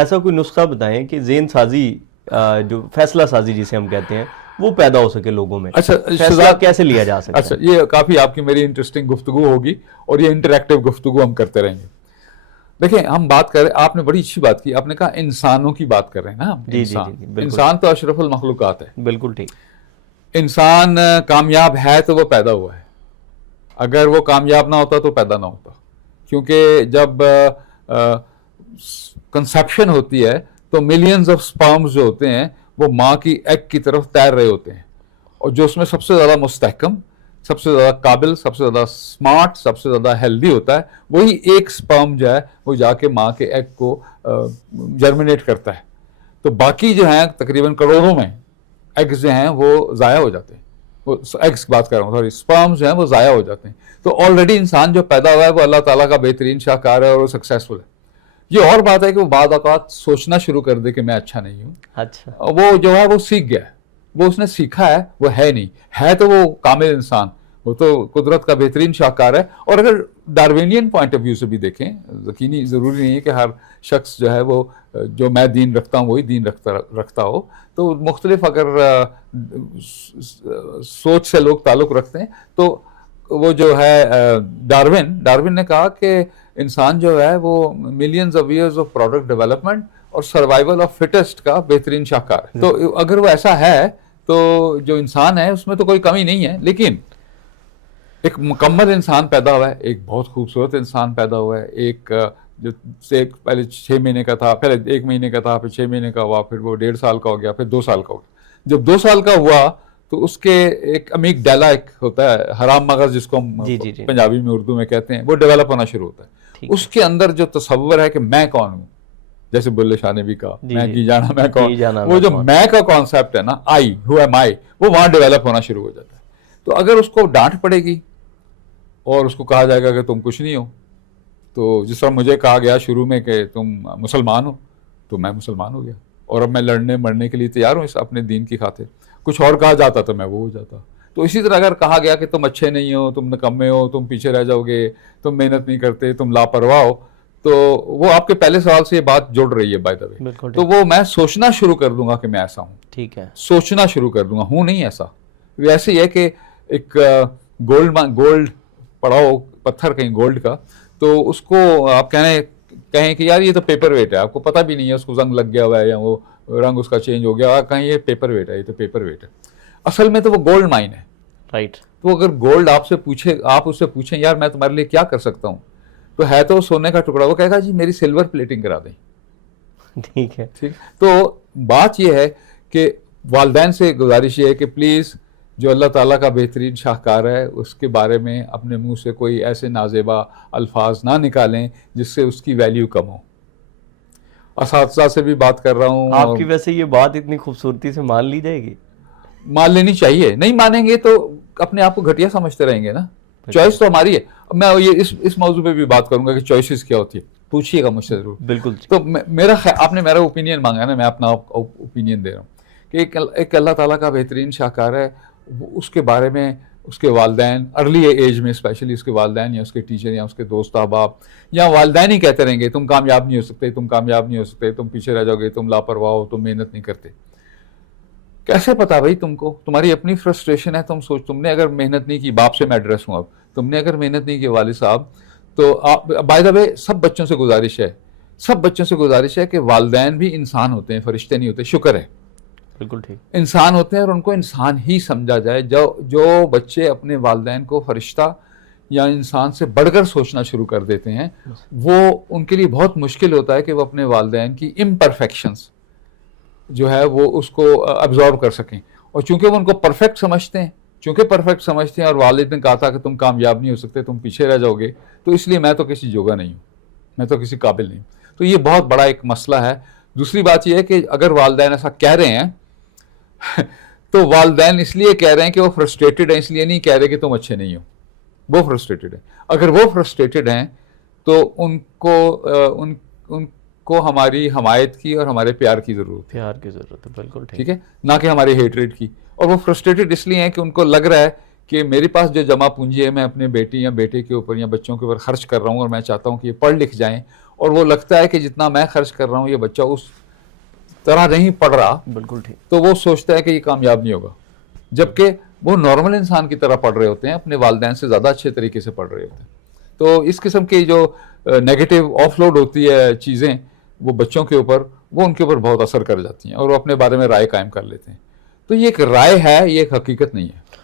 ایسا کوئی نسخہ بتائیں کہ ذہن سازی جو فیصلہ سازی جسے ہم کہتے ہیں وہ پیدا ہو سکے لوگوں میں. اچھا فیصلہ کیسے لیا جا سکتا ہے؟ اچھا یہ کافی آپ کی میری انٹرسٹنگ گفتگو ہوگی اور یہ انٹریکٹیو گفتگو ہم کرتے رہیں گے. دیکھیں ہم بات کر رہے ہیں، آپ نے بڑی اچھی بات کی، آپ نے کہا انسانوں کی بات کر رہے ہیں نا ہم. انسان تو اشرف المخلوقات ہے. بالکل ٹھیک. انسان کامیاب ہے تو وہ پیدا ہوا ہے، اگر وہ کامیاب نہ ہوتا تو پیدا نہ ہوتا. کیونکہ جب کنسیپشن ہوتی ہے تو ملینز آف سپرمز جو ہوتے ہیں وہ ماں کی ایگ کی طرف تیر رہے ہوتے ہیں، اور جو اس میں سب سے زیادہ مستحکم، سب سے زیادہ قابل، سب سے زیادہ اسمارٹ، سب سے زیادہ ہیلدی ہوتا ہے، وہی ایک سپرم جو ہے وہ جا کے ماں کے ایگ کو جرمنیٹ کرتا ہے. تو باقی جو ہیں تقریباً کروڑوں میں ایگز جو ہیں وہ ضائع ہو جاتے ہیں. وہ ایگز کی بات کر رہا ہوں، سوری، سپرمز جو ہیں وہ ضائع ہو جاتے ہیں. تو آلریڈی انسان جو پیدا ہوا ہے وہ اللہ تعالیٰ کا بہترین شاہکار ہے اور وہ سکسیسفل ہے. یہ اور بات ہے کہ وہ بعض اوقات سوچنا شروع کر دے کہ میں اچھا نہیں ہوں. اچھا، وہ جو ہے وہ سیکھ گیا ہے، وہ اس نے سیکھا ہے، وہ ہے نہیں ہے تو وہ کامل انسان، وہ تو قدرت کا بہترین شاہکار ہے. اور اگر ڈاروینین پوائنٹ آف ویو سے بھی دیکھیں، یقینی ضروری نہیں ہے کہ ہر شخص جو ہے وہ جو میں دین رکھتا ہوں وہی دین رکھتا ہو، تو مختلف اگر سوچ سے لوگ تعلق رکھتے ہیں تو وہ جو ہے ڈاروین نے کہا کہ انسان جو ہے وہ millions of years of product development اور سروائیول آف فٹسٹ کا بہترین شاہکار ہے. تو اگر وہ ایسا ہے تو جو انسان ہے اس میں تو کوئی کمی نہیں ہے، لیکن ایک مکمل انسان پیدا ہوا ہے، ایک بہت خوبصورت انسان پیدا ہوا ہے، ایک جو سے پہلے 6 مہینے کا تھا، پہلے 1 مہینے کا تھا، پھر 6 مہینے کا ہوا، پھر وہ 1.5 سال کا ہو گیا، پھر 2 سال کا ہو گیا. جب 2 سال کا ہوا تو اس کے ایک امیک ڈیلا ایک ہوتا ہے، حرام مغز جس کو ہم پنجابی میں اردو میں کہتے ہیں، وہ ڈیولپ ہونا شروع ہوتا ہے. اس کے اندر جو تصور ہے کہ میں کون ہوں، جیسے بلے شاہ نے بھی کہا میں کی جانا میں کون، وہ جو میں کا کانسیپٹ ہے نا، آئی ہو ایم آئی، وہ وہاں ڈیولپ ہونا شروع ہو جاتا ہے. تو اگر اس کو ڈانٹ پڑے گی اور اس کو کہا جائے گا کہ تم کچھ نہیں ہو، تو جس طرح مجھے کہا گیا شروع میں کہ تم مسلمان ہو، تو میں مسلمان ہو گیا اور اب میں لڑنے مرنے کے لیے تیار ہوں اس اپنے دین کی خاطر. کچھ اور کہا جاتا تو میں وہ ہو جاتا. تو اسی طرح اگر کہا گیا کہ تم اچھے نہیں ہو، تم نکمے ہو، تم پیچھے رہ جاؤ گے، تم محنت نہیں کرتے، تم لاپرواہ ہو، تو وہ آپ کے پہلے سوال سے یہ بات جڑ رہی ہے بائی دا وے. تو وہ میں سوچنا شروع کر دوں گا کہ میں ایسا ہوں. ٹھیک ہے، سوچنا شروع کر دوں گا، ہوں نہیں ایسا. ویسے ہی ہے کہ ایک گولڈ پڑا ہو پتھر کہیں گولڈ کا، تو اس کو آپ کہیں کہ یار یہ تو پیپر ویٹ ہے، آپ کو پتہ بھی نہیں ہے اس کو زنگ لگ گیا ہوا ہے یا وہ رنگ اس کا چینج ہو گیا، کہیں یہ پیپر ویٹ ہے، یہ تو پیپر ویٹ ہے. اصل میں تو وہ گولڈ مائن ہے. رائٹ. تو اگر گولڈ آپ اس سے پوچھیں یار میں تمہارے لیے کیا کر سکتا ہوں، تو ہے تو سونے کا ٹکڑا، وہ کہے گا جی میری سلور پلیٹنگ کرا دیں. ٹھیک ہے. تو بات یہ ہے کہ والدین سے گزارش یہ ہے کہ پلیز جو اللہ تعالیٰ کا بہترین شاہکار ہے اس کے بارے میں اپنے منہ سے کوئی ایسے نازیبا الفاظ نہ نکالیں جس سے اس کی ویلیو کم ہو. اساتذہ سے بھی بات کر رہا ہوں. آپ کی ویسے یہ بات اتنی خوبصورتی سے مان لی جائے گی؟ مان لینی چاہیے. نہیں مانیں گے تو اپنے آپ کو گھٹیا سمجھتے رہیں گے نا. چوائس تو ہماری ہے. میں یہ اس موضوع پہ بھی بات کروں گا کہ چوائسز کیا ہوتی ہے، پوچھیے گا مجھ سے ضرور. بالکل. تو آپ نے میرا اوپینین مانگا ہے نا، میں اپنا اوپینین دے رہا ہوں کہ ایک اللہ تعالیٰ کا بہترین شاہکار ہے، اس کے بارے میں اس کے والدین ارلی ایج میں اسپیشلی اس کے والدین یا اس کے ٹیچر یا اس کے دوست احباب یا والدین ہی کہتے رہیں گے تم کامیاب نہیں ہو سکتے، تم کامیاب نہیں ہو سکتے، تم پیچھے رہ جاؤ گے، تم لاپرواہ ہو، تم محنت نہیں کرتے. کیسے پتا بھائی تم کو؟ تمہاری اپنی فرسٹریشن ہے. تم نے اگر محنت نہیں کی، باپ سے میں ایڈریس ہوں اب، تم نے اگر محنت نہیں کی والد صاحب، تو بائی دا وے سب بچوں سے گزارش ہے کہ والدین بھی انسان ہوتے ہیں، فرشتے نہیں ہوتے. شکر ہے بالکل ٹھیک، انسان ہوتے ہیں اور ان کو انسان ہی سمجھا جائے. جو بچے اپنے والدین کو فرشتہ یا انسان سے بڑھ کر سوچنا شروع کر دیتے ہیں، وہ ان کے لیے بہت مشکل ہوتا ہے کہ وہ اپنے والدین کی امپرفیکشنز جو ہے وہ اس کو ابزارو کر سکیں. اور چونکہ وہ ان کو پرفیکٹ سمجھتے ہیں اور والد نے کہا تھا کہ تم کامیاب نہیں ہو سکتے، تم پیچھے رہ جاؤ گے، تو اس لیے میں تو کسی جوگا نہیں ہوں، میں تو کسی قابل نہیں ہوں. تو یہ بہت بڑا ایک مسئلہ ہے. دوسری بات یہ ہے کہ اگر والدین ایسا کہہ رہے ہیں تو والدین اس لیے کہہ رہے ہیں کہ وہ فرسٹریٹڈ ہیں، اس لیے نہیں کہہ رہے کہ تم اچھے نہیں ہو. وہ فرسٹریٹڈ ہیں. اگر وہ فرسٹریٹڈ ہیں تو ان کو ہماری حمایت کی اور ہمارے پیار کی ضرورت ہے. بالکل ٹھیک ہے، نہ کہ ہماری ہیٹریٹ کی. اور وہ فرسٹریٹڈ اس لیے ہیں کہ ان کو لگ رہا ہے کہ میرے پاس جو جمع پونجی ہے میں اپنے بیٹی یا بیٹے کے اوپر یا بچوں کے اوپر خرچ کر رہا ہوں، اور میں چاہتا ہوں کہ یہ پڑھ لکھ جائیں اور وہ لگتا ہے کہ جتنا میں خرچ کر رہا ہوں یہ بچہ اس طرح نہیں پڑھ رہا، بالکل ٹھیک. تو وہ سوچتا ہے کہ یہ کامیاب نہیں ہوگا، جبکہ وہ نارمل انسان کی طرح پڑھ رہے ہوتے ہیں، اپنے والدین سے زیادہ اچھے طریقے سے پڑھ رہے ہوتے ہیں. تو اس قسم کی جو نیگیٹو آف لوڈ ہوتی ہے چیزیں وہ بچوں کے اوپر، وہ ان کے اوپر بہت اثر کر جاتی ہیں اور وہ اپنے بارے میں رائے قائم کر لیتے ہیں. تو یہ ایک رائے ہے، یہ ایک حقیقت نہیں ہے.